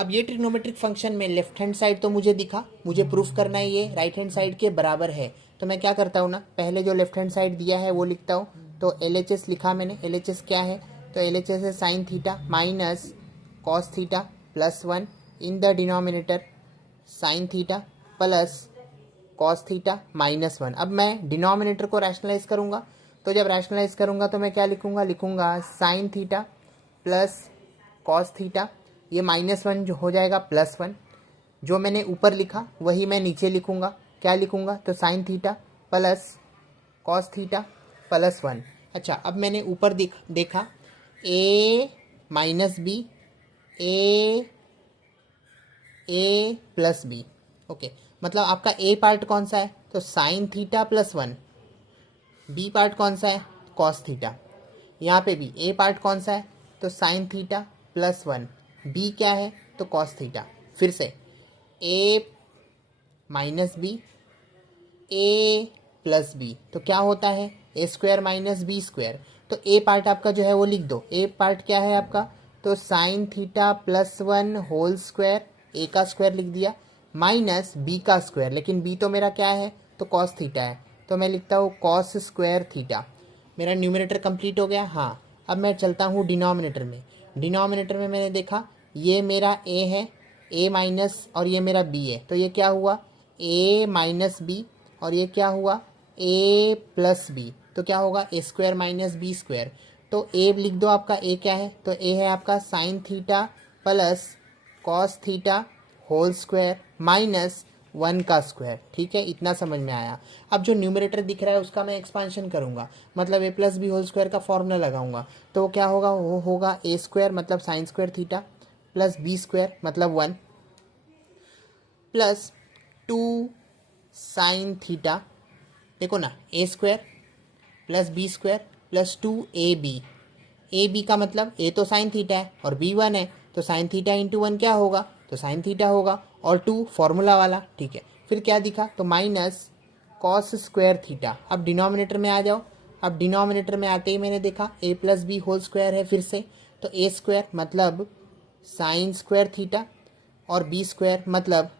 अब ये trigonometric function में लेफ्ट हैंड साइड तो मुझे दिखा, मुझे प्रूफ करना है ये राइट हैंड साइड के बराबर है। तो मैं क्या करता हूँ ना, पहले जो लेफ्ट हैंड साइड दिया है वो लिखता हूँ। तो LHS लिखा मैंने। LHS क्या है, तो LHS है sine theta minus cos theta plus 1 in the denominator sign theta plus cos theta minus 1। अब मैं डिनोमिनेटर को रैशनलाइज करूँगा, तो जब रैशनलाइज करूँगा तो मैं क्या लिखूँगा sign theta plus cos theta, ये -1 जो हो जाएगा +1। जो मैंने ऊपर लिखा वही मैं नीचे लिखूँगा। क्या लिखूँगा, तो sine theta plus cos theta plus 1। अच्छा, अब मैंने ऊपर देखा a minus B A plus B. Okay, मतलब आपका ए पार्ट कौन सा है, तो sine theta plus 1। B part कौन सा है, कॉस थीटा। यहाँ पे भी ए पार्ट कौन सा है, तो साइन थीटा प्लस 1। बी क्या है, तो कॉस थीटा। फिर से ए minus B A plus B, तो क्या होता है A square minus B square. तो ए पार्ट आपका जो है वो लिख दो। ए पार्ट क्या है आपका, तो sine theta plus 1 whole square, A का स्क्वायर लिख दिया, माइनस बी का स्क्वायर, लेकिन बी तो मेरा क्या है, तो कॉस थीटा है, तो मैं लिखता हूँ कॉस स्क्वायर थीटा। मेरा न्यूमरेटर कंप्लीट हो गया। हाँ, अब मैं चलता हूँ डिनोमिनेटर में। डिनोमिनेटर में मैंने देखा ये मेरा ए है, ए माइनस, और ये मेरा बी है, तो ये क्या हुआ ए माइनस बी, और ये क्या हुआ ए प्लस बी, तो क्या होगा A square minus B square. तो ए लिख दो, आपका ए क्या है, तो ए है आपका sine theta plus cos theta whole square minus 1 का स्क्वायर। ठीक है, इतना समझ में आया। अब जो न्यूमरेटर दिख रहा है उसका मैं एक्सपांशन करूंगा, मतलब A plus B whole square का फॉर्मूला लगाऊंगा। तो क्या होगा, वो होगा ए स्क्वायर मतलब sine square theta plus B square मतलब 1 प्लस 2 साइन थीटा। देखो ना, A square plus B square plus 2ab। A B का मतलब ए तो साइन थीटा है और बी 1 है, तो साइन थीटा इंटू 1 क्या होगा, तो साइन थीटा होगा, और 2 फॉर्मूला वाला। ठीक है, फिर क्या दिखा, तो माइनस कॉस स्क्वायर थीटा। अब डिनोमिनेटर में आ जाओ। अब डिनोमिनेटर में आते ही मैंने देखा ए प्लस बी होल स्क्वायर है फिर से, तो ए स्क्वायर मतलब साइन स्क्वायर थीटा और बी स्क्वायर मतलब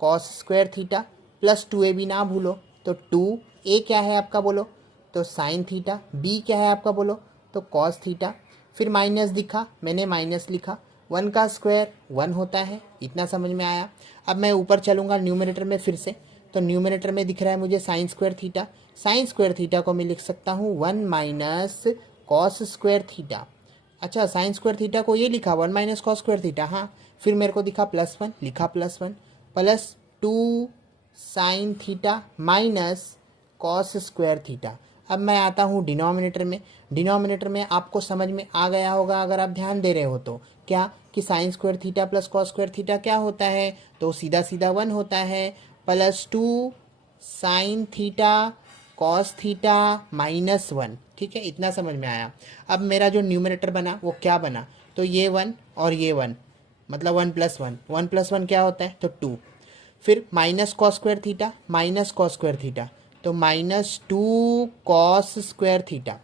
cos square theta plus 2ab ना भूलो। तो 2a क्या है आपका बोलो, तो साइन थीटा, b क्या है आपका बोलो, तो कॉस थीटा। फिर माइनस दिखा, मैंने माइनस लिखा, 1 का स्क्वायर 1 होता है, इतना समझ में आया। अब मैं ऊपर चलूँगा न्यूमरेटर में फिर से। तो न्यूमरेटर में दिख रहा है मुझे sign square theta. Sign square theta को मैं लिख सकता हूँ 1 माइनस कॉस स्क्वायर थीटा। अच्छा, साइन स्क्वायर थीटा को ये लिखा 1 माइनस कॉस स्क्वायर थीटा। हाँ, फिर मेरे को दिखा +1, लिखा +1 plus 2 sine theta minus cos square theta. अब मैं आता हूँ डिनोमिनेटर में। डिनोमिनेटर में आपको समझ में आ गया होगा अगर आप ध्यान दे रहे हो तो, क्या कि sign square theta plus cos square theta क्या होता है, तो सीधा सीधा 1 होता है, plus 2 sine theta cos theta -1। ठीक है, इतना समझ में आया। अब मेरा जो न्यूमरेटर बना वो क्या बना, तो ये 1 और ये 1 मतलब 1 + 1, 1 + 1 क्या होता है, तो 2। फिर minus cos square theta minus cos square theta, तो -2 कॉस स्क्वायर थीटा।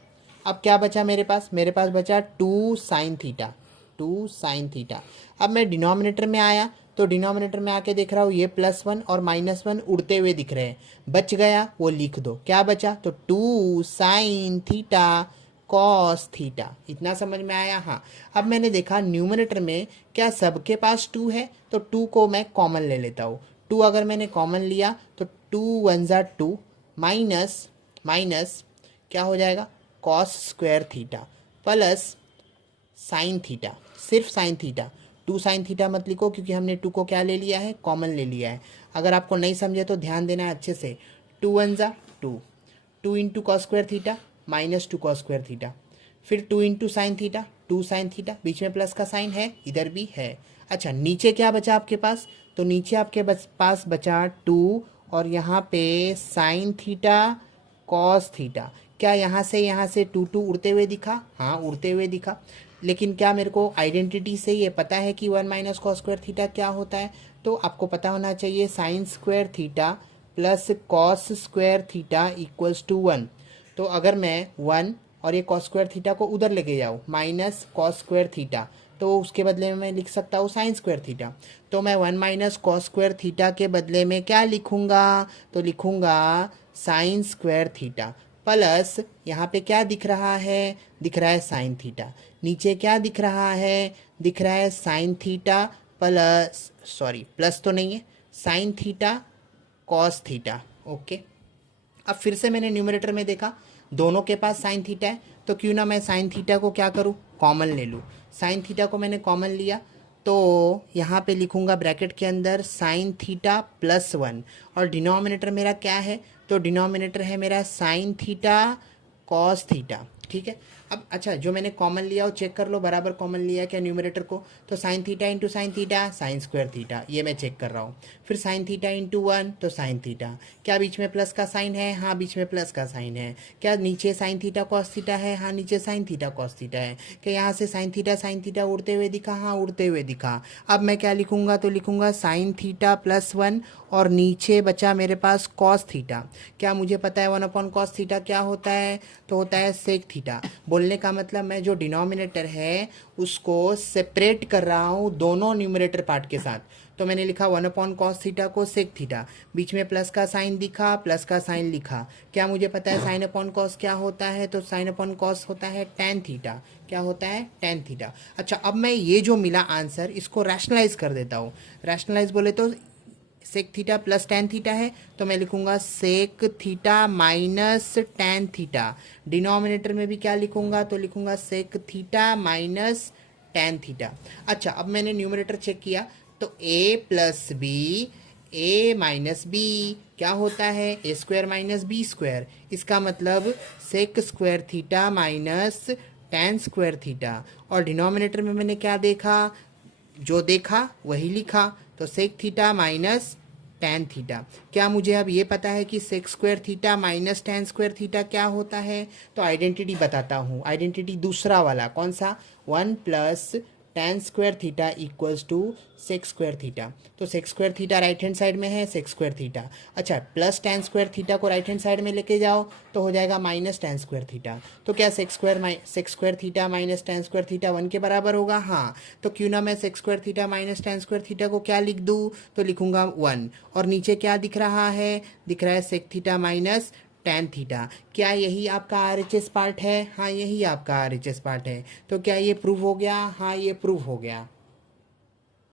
अब क्या बचा मेरे पास, मेरे पास बचा 2 साइन थीटा, 2 साइन थीटा। अब मैं डिनोमिनेटर में आया, तो डिनोमिनेटर में आके देख रहा हूँ ये +1 और -1 उड़ते हुए दिख रहे हैं, बच गया वो लिख दो। क्या बचा, तो 2 साइन थीटा कॉस थीटा। इतना समझ में आया। हाँ, अब मैंने देखा न्यूमरेटर में क्या सबके पास 2 है, तो 2 को मैं कॉमन ले लेता हूँ। 2 अगर मैंने कॉमन लिया तो 2 × 1 = 2 माइनस माइनस क्या हो जाएगा, cos square theta plus sine theta, सिर्फ साइन थीटा। 2 साइन थीटा मत लिखो क्योंकि हमने 2 को क्या ले लिया है, कॉमन ले लिया है। अगर आपको नहीं समझे तो ध्यान देना अच्छे से। 2 × 1 = 2, 2 × cos square theta -2 cos square theta, फिर 2 × साइन थीटा, 2 साइन थीटा, बीच में प्लस का साइन है, इधर भी है। अच्छा, नीचे क्या बचा आपके पास, तो नीचे आपके पास बचा 2 और यहाँ पे साइन थीटा कॉस थीटा। क्या यहाँ से 2 2 उड़ते हुए दिखा, हाँ उड़ते हुए दिखा, लेकिन क्या मेरे को आइडेंटिटी से ये पता है कि 1 माइनस कॉस स्क्वायर थीटा क्या होता है, तो आपको पता होना चाहिए sign square theta plus cos square theta = 1। तो अगर मैं 1 और ये कॉस स्क्वायर थीटा को उधर लेके जाऊँ माइनस कॉस स्क्वायर थीटा, तो उसके बदले में मैं लिख सकता हूँ साइन स्क्वायर थीटा। तो मैं 1 माइनस कॉस स्क्वायर थीटा के बदले में क्या लिखूंगा, तो लिखूंगा साइन स्क्वायर थीटा प्लस यहाँ पे क्या दिख रहा है, दिख रहा है साइन थीटा। नीचे क्या दिख रहा है, दिख रहा है sign theta plus, sorry plus तो नहीं है, sine theta cos theta. Okay, अब फिर से मैंने न्यूमरेटर में देखा दोनों के पास साइन थीटा है, तो क्यों ना मैं साइन थीटा को क्या करूँ, कॉमन ले लूँ। साइन थीटा को मैंने कॉमन लिया तो यहाँ पे लिखूंगा ब्रैकेट के अंदर साइन थीटा प्लस 1, और डिनोमिनेटर मेरा क्या है, तो डिनोमिनेटर है मेरा साइन थीटा कॉस थीटा। ठीक है, अब अच्छा जो मैंने कॉमन लिया वो चेक कर लो बराबर कॉमन लिया है क्या न्यूमरेटर को, तो sine theta into sine theta sine square theta, ये मैं चेक कर रहा हूँ। फिर साइन थीटा इंटू 1 तो साइन थीटा, क्या बीच में प्लस का साइन है, हाँ बीच में प्लस का साइन है। क्या नीचे साइन थीटा कॉस थीटा है, हाँ नीचे साइन थीटा कॉस थीटा है। क्या यहाँ से साइन थीटा उड़ते हुए दिखा, हाँ उड़ते हुए दिखा। अब मैं क्या लिखूंगा, तो लिखूंगा साइन थीटा प्लस 1 और नीचे बचा मेरे पास कॉस थीटा। क्या मुझे पता है 1 अपॉन कॉस थीटा क्या होता है, तो होता है सेक थीटा। बोलने का मतलब मैं जो डिनोमिनेटर है उसको सेपरेट कर रहा हूँ दोनों न्यूमरेटर पार्ट के साथ। तो मैंने लिखा 1 अपॉन कॉस थीटा को सेक थीटा, बीच में प्लस का साइन दिखा, प्लस का साइन लिखा। क्या मुझे पता है साइन अपॉन कॉस क्या होता है, तो साइन अपॉन कॉस होता है टेन थीटा। क्या होता है, टेन थीटा। अच्छा अब मैं ये जो मिला आंसर इसको रैशनलाइज कर देता हूँ। रैशनलाइज बोले तो sec theta plus tan theta है, तो मैं लिखूंगा sec theta minus tan theta. Denominator में भी क्या लिखूंगा, तो लिखूंगा sec theta minus tan theta. अच्छा अब मैंने न्यूमरेटर चेक किया तो A plus B, A minus B क्या होता है, A square minus B square. इसका मतलब sec square theta minus tan square theta. और डिनोमिनेटर में मैंने क्या देखा, जो देखा वही लिखा, तो sec theta minus tan theta. क्या मुझे अब ये पता है कि sec square theta minus tan square theta क्या होता है, तो आइडेंटिटी बताता हूँ। आइडेंटिटी दूसरा वाला कौन सा, 1 plus tan square theta equals to sec square theta. तो sec square theta right hand side में है, सेक स्क्वायर थीटा। अच्छा प्लस टेन स्क्वायर थीटा को राइट हैंड साइड में लेके जाओ तो हो जाएगा माइनस टेन स्क्वायर थीटा। तो क्या sec square theta minus tan square theta 1 के बराबर होगा, हाँ। तो क्यों ना मैं sec square theta minus tan square theta को क्या लिख दूँ, तो लिखूंगा 1। और नीचे क्या दिख रहा है, दिख रहा है sec theta minus tan theta. क्या यही आपका RHS पार्ट है, हाँ यही आपका RHS पार्ट है। तो क्या ये प्रूव हो गया, हाँ ये प्रूव हो गया।